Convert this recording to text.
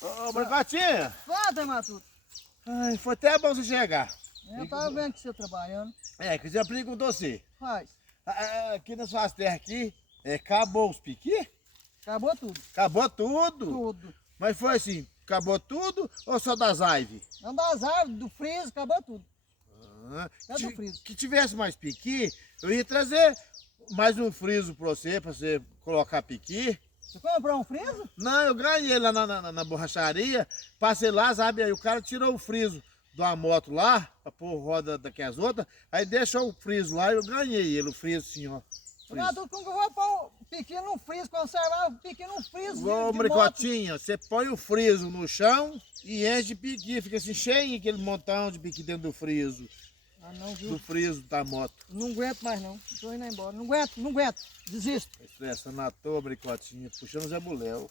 Ô, Bricotinha! Fala, Matuto. Ai, foi até bom você chegar. Eu tava vendo que você trabalhando. É, que eu já aplico com você. Faz. Aqui nas suas terras aqui, acabou os piqui? Acabou tudo. Acabou tudo? Tudo. Mas foi assim, acabou tudo ou só das aives? Não das árvores, do friso, acabou tudo. Ah, É do friso. que tivesse mais piqui, eu ia trazer mais um friso pra você colocar piqui. Você comprou um friso? Não, eu ganhei lá na borracharia, passei lá, sabe, aí o cara tirou o friso de uma moto lá, pra pôr roda daqui as outras, aí deixou o friso lá e eu ganhei ele, o friso assim, ó. Matuto, como que eu vou pôr o piqui no friso, conservar o piqui no friso Ô, de moto? Bricotinha, você põe o friso no chão e enche de piqui, fica assim cheio aquele montão de piqui dentro do friso. Ah, não, viu? Do friso da moto. Não aguento mais não. Tô indo embora. Não aguento, não aguento. Desisto. Estressando à toa, Bricotinha, puxando o Zé Buléu.